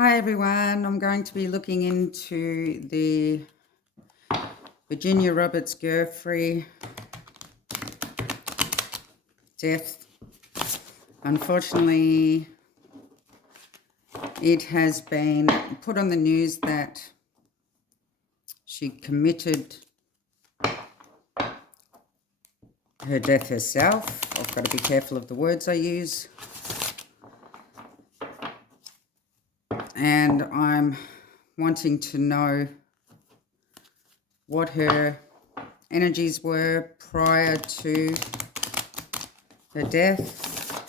Hi everyone, I'm going to be looking into the Virginia Roberts Giuffre death. Unfortunately, it has been put on the news that she committed her death herself. I've got to be careful of the words I use. And I'm wanting to know what her energies were prior to her death.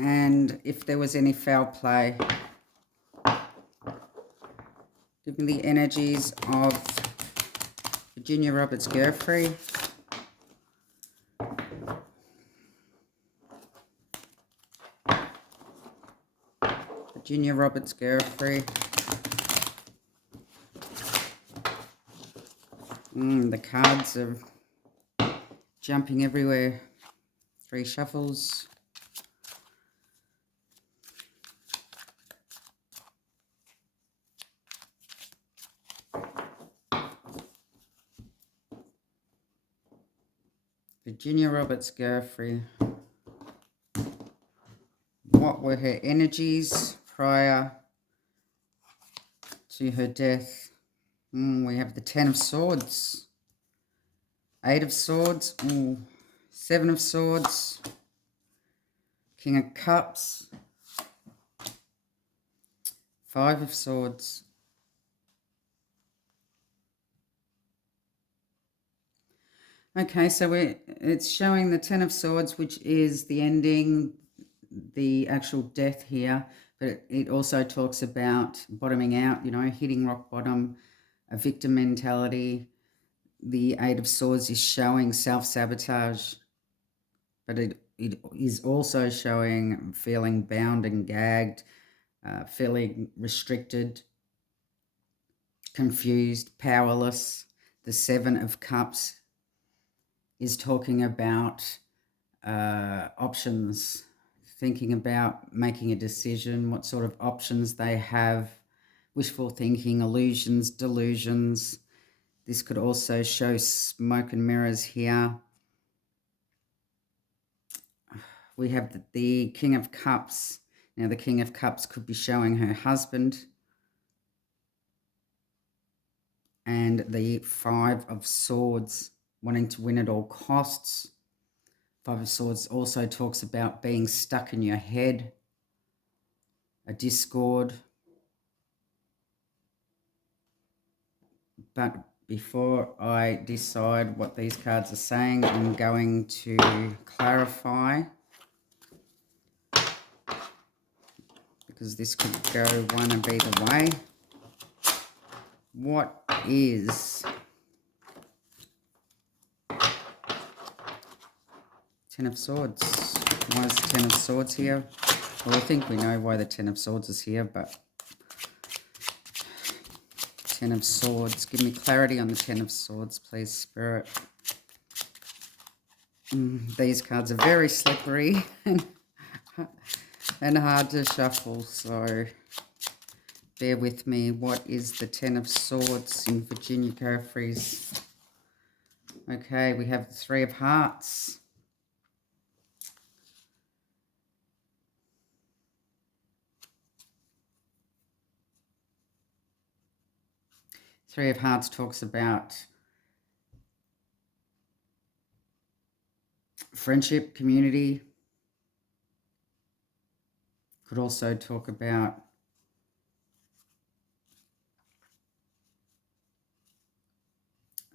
And if there was any foul play. Give me the energies of Virginia Roberts Giuffre. Virginia Roberts Giuffre. The cards are jumping everywhere. 3 shuffles. Virginia Roberts Giuffre. What were her energies prior to her death? We have the 10 of Swords, 8 of Swords, 7 of Swords, King of Cups, 5 of Swords. Okay, so it's showing the 10 of Swords, which is the ending, the actual death here, but it also talks about bottoming out, hitting rock bottom, a victim mentality. The 8 of Swords is showing self-sabotage, but it is also showing feeling bound and gagged, feeling restricted, confused, powerless. The 7 of Cups is talking about options, thinking about making a decision, what sort of options they have, wishful thinking, illusions, delusions. This could also show smoke and mirrors here. We have the King of Cups. Now, the King of Cups could be showing her husband. And the 5 of Swords, wanting to win at all costs. 5 of Swords also talks about being stuck in your head, a discord. But before I decide what these cards are saying, I'm going to clarify, because this could go one of either way. What is 10 of Swords? Why is the 10 of Swords here? Well, I think we know why the 10 of Swords is here, but 10 of Swords. Give me clarity on the 10 of Swords, please, Spirit. These cards are very slippery and hard to shuffle, so bear with me. What is the 10 of Swords in Virginia Giuffre's? Okay, we have the 3 of Hearts. Three of Hearts talks about friendship, community. Could also talk about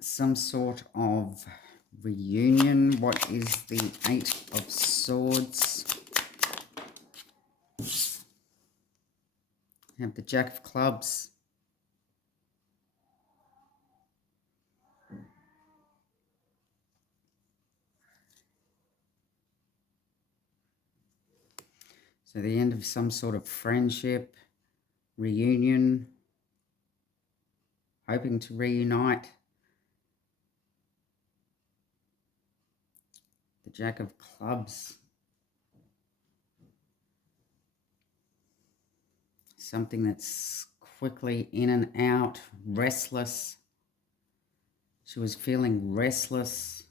some sort of reunion. What is the 8 of Swords? We have the Jack of Clubs. So the end of some sort of friendship, reunion, hoping to reunite. The Jack of Clubs. something that's quickly in and out, restless. She was feeling restless.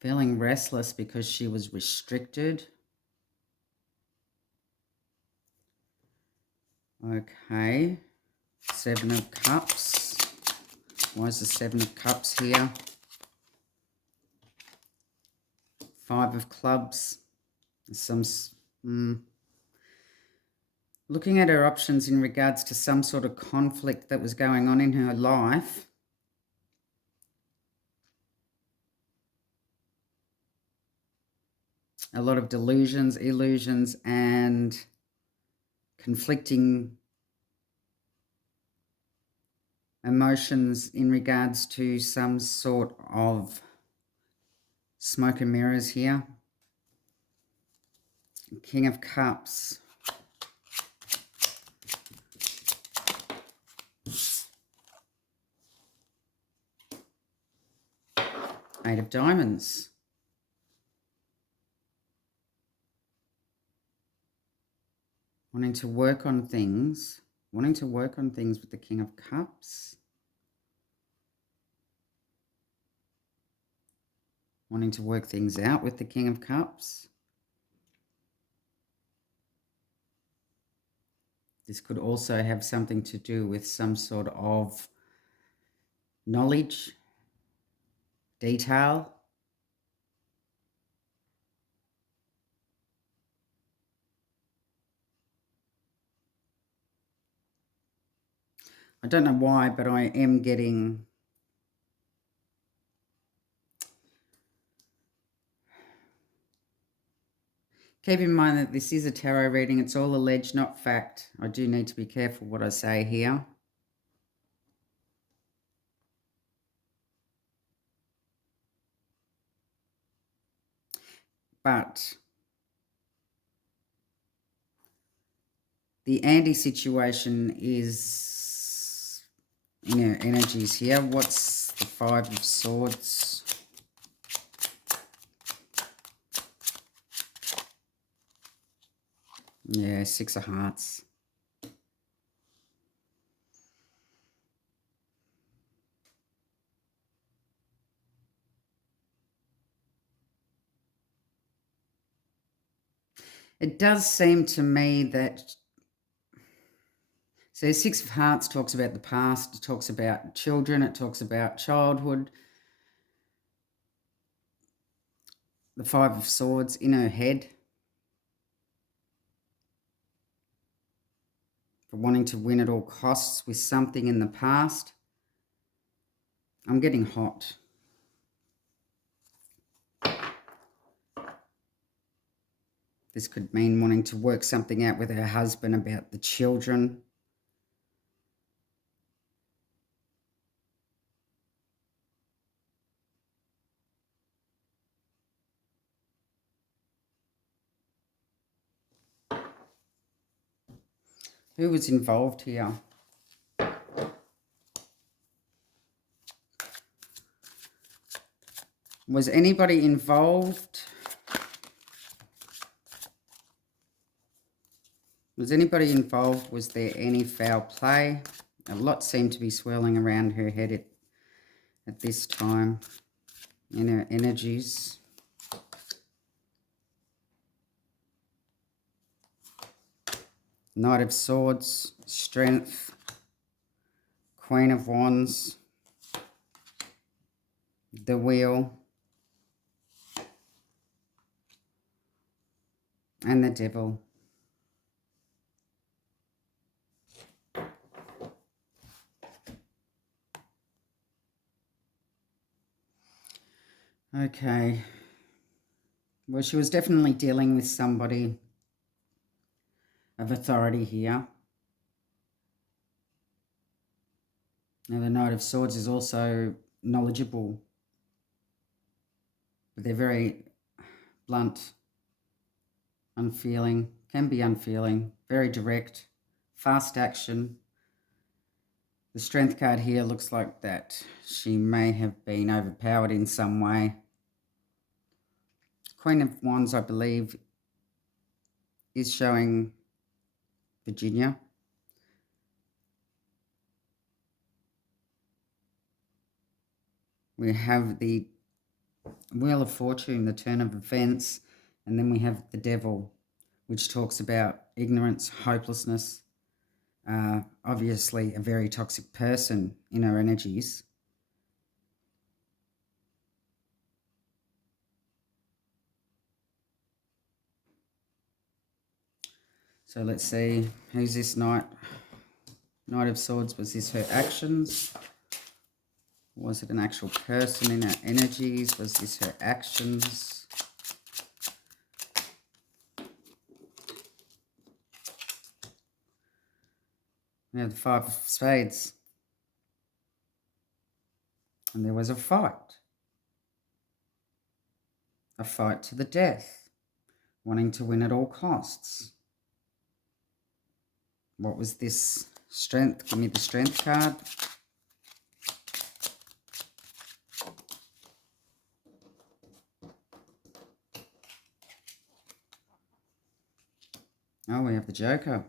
Feeling restless because she was restricted. Okay. Seven of Cups. Why is the Seven of Cups here? Five of Clubs. Looking at her options in regards to some sort of conflict that was going on in her life. A lot of delusions, illusions, and conflicting emotions in regards to some sort of smoke and mirrors here. King of Cups. Eight of Diamonds. Wanting to work on things with the King of Cups. Wanting to work things out with the King of Cups. This could also have something to do with some sort of knowledge, detail. I don't know why, but I am getting keep in mind that this is a tarot reading. It's all alleged, not fact. I do need to be careful what I say here. But the Andy situation is in her energies here. What's the Five of Swords? Yeah, Six of Hearts. It does seem to me that, so Six of Hearts talks about the past, it talks about children, it talks about childhood. The Five of Swords in her head. For wanting to win at all costs with something in the past. I'm getting hot. This could mean wanting to work something out with her husband about the children. Who was involved here? Was anybody involved? Was anybody involved? Was there any foul play? A lot seemed to be swirling around her head at this time in her energies. Knight of Swords, Strength, Queen of Wands, the Wheel, and the Devil. Okay. Well, she was definitely dealing with somebody of authority here. Now, the Knight of Swords is also knowledgeable, but they're very blunt, unfeeling, can be unfeeling, very direct, fast action. The Strength card here looks like that she may have been overpowered in some way. Queen of Wands, I believe, is showing Virginia. We have the Wheel of Fortune, the turn of events, and then we have the Devil, which talks about ignorance, hopelessness, obviously a very toxic person in her energies. So let's see, who's this Knight? Knight of Swords, was this her actions? Was it an actual person in her energies? Was this her actions? We have the Five of Spades. And there was a fight. A fight to the death. Wanting to win at all costs. What was this? Strength. Give me the Strength card. Oh, we have the Joker.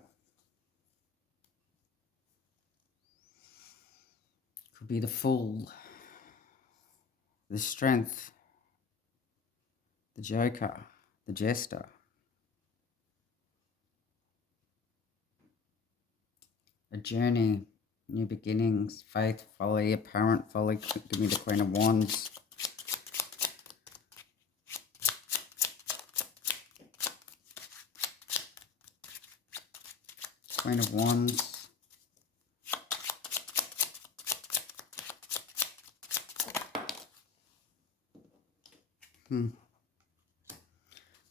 Could be the Fool. The Strength. The Joker. The Jester. A journey. New beginnings. Faith. Folly. Apparent folly. Give me the Queen of Wands. Queen of Wands.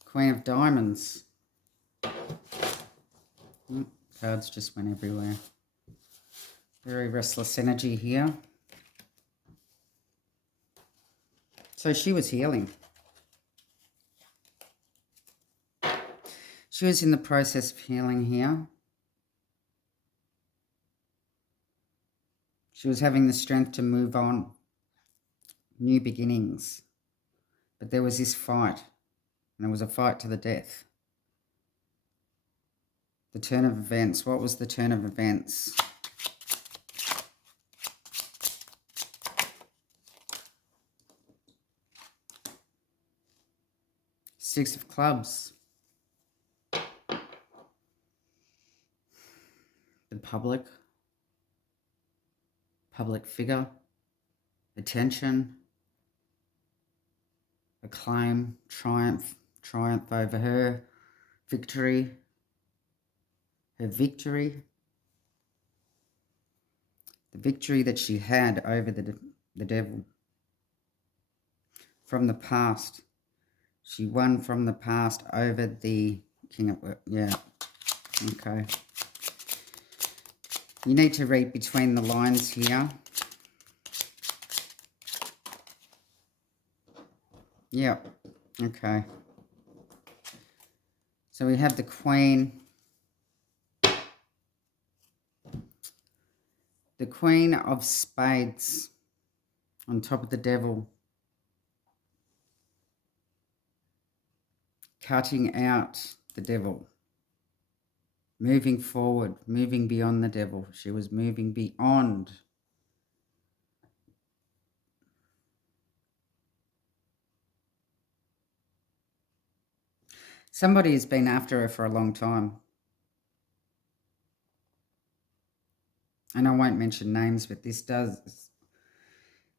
Queen of Diamonds. Cards just went everywhere. Very restless energy here. So she was healing. She was in the process of healing here. She was having the strength to move on. New beginnings. But there was this fight. And it was a fight to the death. The turn of events. What was the turn of events? Six of Clubs. The public figure, attention, acclaim, triumph over her, victory, the victory that she had over the devil. From the past, she won from the past over the king of, yeah, okay. You need to read between the lines here. Yeah, okay. So we have the Queen. The Queen of Spades on top of the Devil. Cutting out the devil. Moving forward, moving beyond the devil. She was moving beyond. Somebody has been after her for a long time. And I won't mention names, but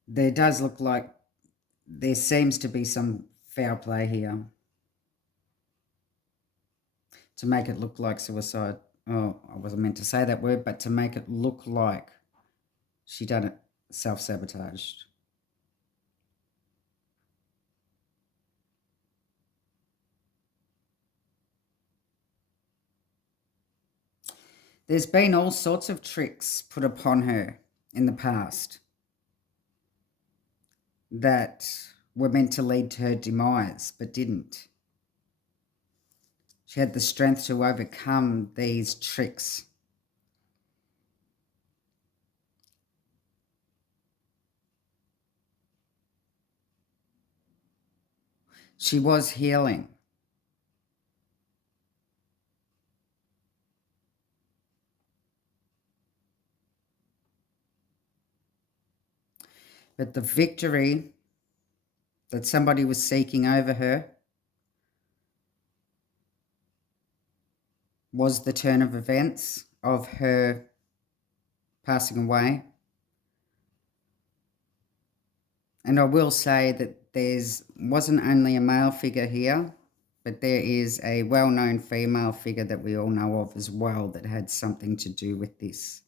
there does look like there seems to be some foul play here. To make it look like suicide. Oh, I wasn't meant to say that word, but to make it look like she done it, self-sabotaged. There's been all sorts of tricks put upon her in the past that were meant to lead to her demise, but didn't. She had the strength to overcome these tricks. She was healing. But the victory that somebody was seeking over her was the turn of events of her passing away. And I will say that wasn't only a male figure here, but there is a well-known female figure that we all know of as well that had something to do with this.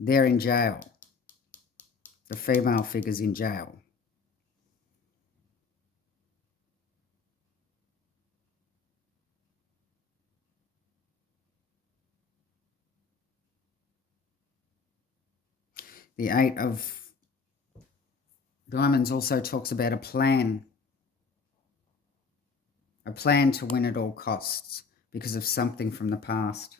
They're in jail. The female figure's in jail. The Eight of Diamonds also talks about a plan to win at all costs because of something from the past.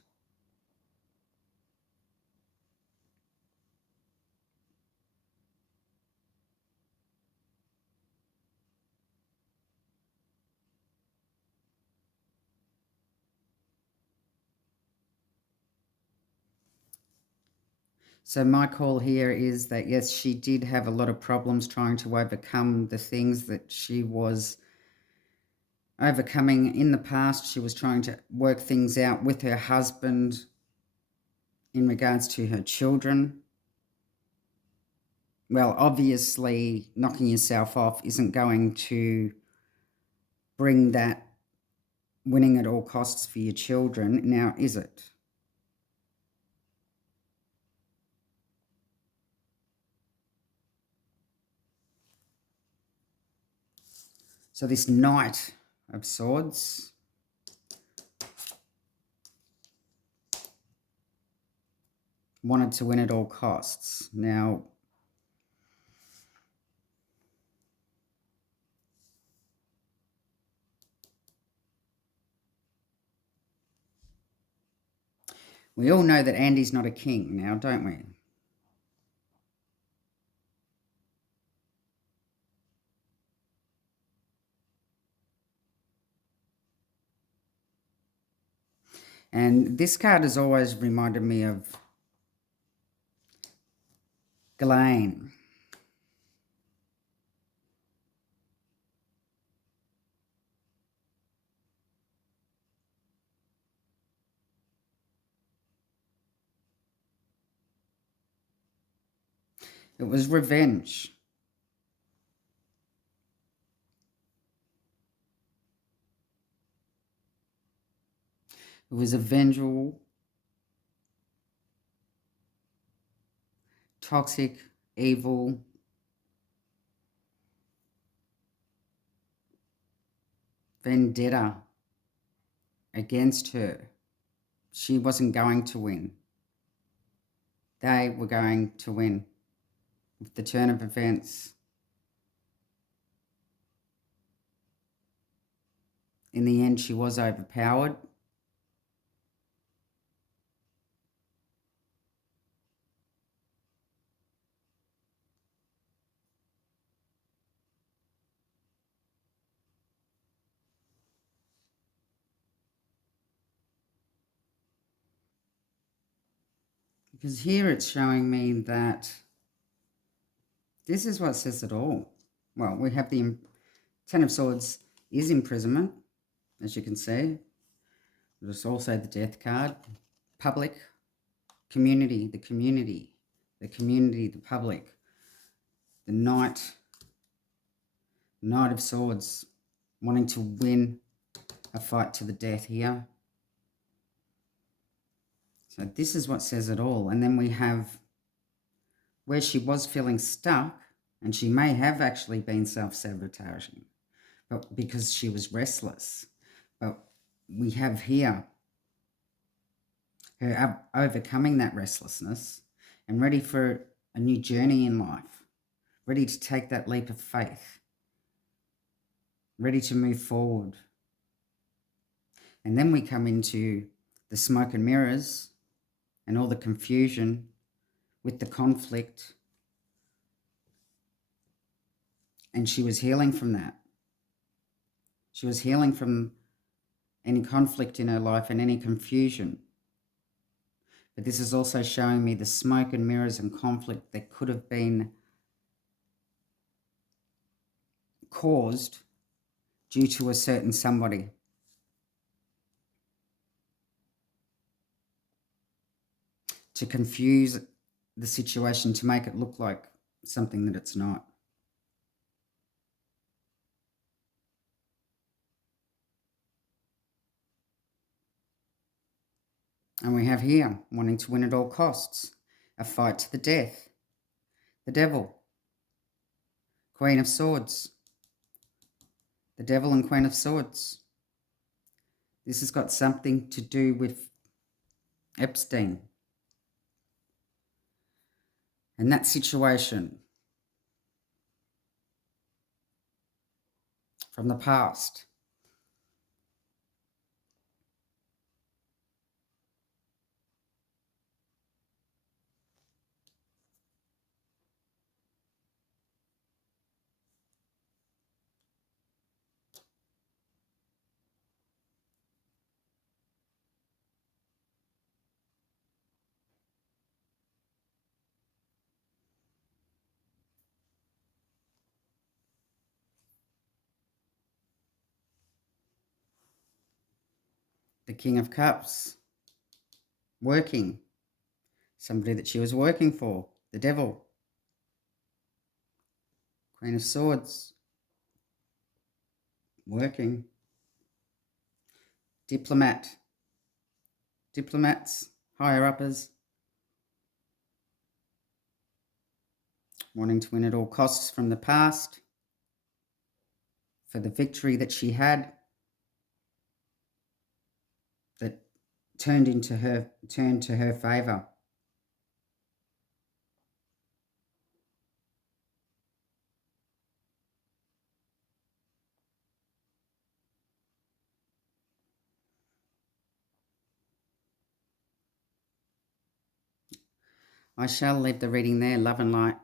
So my call here is that, yes, she did have a lot of problems trying to overcome the things that she was overcoming in the past. She was trying to work things out with her husband in regards to her children. Well, obviously, knocking yourself off isn't going to bring that winning at all costs for your children, now is it? So this Knight of Swords wanted to win at all costs. Now, we all know that Andy's not a king now, don't we? And this card has always reminded me of Ghislaine. It was revenge. It was a vengeful, toxic, evil, vendetta against her. She wasn't going to win. They were going to win with the turn of events. In the end, she was overpowered. Because here it's showing me that this is what says it all. Well, we have the Ten of Swords is imprisonment, as you can see. There's also the Death card. Public, community, the community, the community, the public. The Knight of Swords, wanting to win a fight to the death here. So this is what says it all. And then we have where she was feeling stuck, and she may have actually been self-sabotaging, but because she was restless. But we have here her overcoming that restlessness and ready for a new journey in life, ready to take that leap of faith, ready to move forward. And then we come into the smoke and mirrors and all the confusion with the conflict And she was healing from that. She was healing from any conflict in her life and any confusion. But this is also showing me the smoke and mirrors and conflict that could have been caused due to a certain somebody. To confuse the situation, to make it look like something that it's not. And we have here, wanting to win at all costs, a fight to the death, the devil, Queen of Swords, the devil and Queen of Swords. This has got something to do with Epstein and that situation from the past. The King of Cups, working, somebody that she was working for, the devil, Queen of Swords, working, diplomats, higher uppers, wanting to win at all costs from the past, for the victory that she had, that turned to her favour. I shall leave the reading there. Love and light.